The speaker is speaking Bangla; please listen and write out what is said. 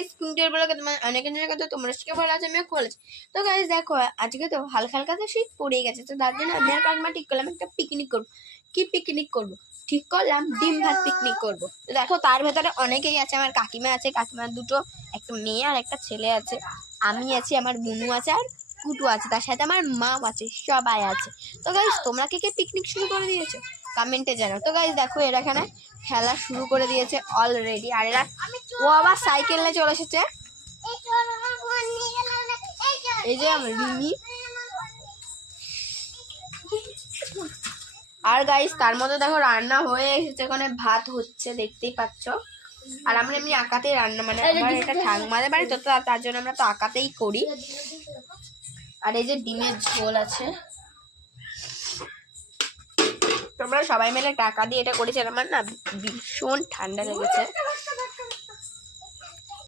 গাইস পিঙ্কের ব্লগে তোমার অনেকের কথা তোমরা শিখে ভালো আছে, আমিও ভালো আছি। তো গাইস দেখো আজকে তো হালকা হালকা তো শীত পড়েই গেছে, তো তার জন্য আমি আর কাকিমা ঠিক করলাম একটা পিকনিক করবো। কি পিকনিক করবো ঠিক করলাম? ডিম ভাত পিকনিক করবো। তো দেখো তার ভেতরে অনেকেই আছে, আমার কাকিমা আছে, কাকিমার দুটো একটা মেয়ে আর একটা ছেলে আছে, আমি আছি, আমার বুনু আছে আর কুটু আছে, তার সাথে আমার মাও আছে, সবাই আছে। তো গাইস তোমরা কে কে পিকনিক শুরু করে দিয়েছো কমেন্টে জানাও। তো গাইস দেখো এরা এখানে খেলা শুরু করে দিয়েছে অলরেডি, আর এরা ও আবার সাইকেল নিয়ে চলে এসেছে। এই যে আমার রিমি। আর গাইস তার মধ্যে দেখো রান্না হয়ে এসেছে, ওখানে ভাত হচ্ছে দেখতেই পাচ্ছ। আর আমরা এমনি আঁকাতেই রান্না, মানে আমার এটা ঠাকমাদের বাড়ি তো, তার জন্য আমরা তো আঁকাতেই করি। আর এই যে ডিমের ঝোল আছে, তোমরা সবাই মিলে টাকা দিয়ে এটা করেছে। আমার না ভীষণ ঠান্ডা লেগেছে।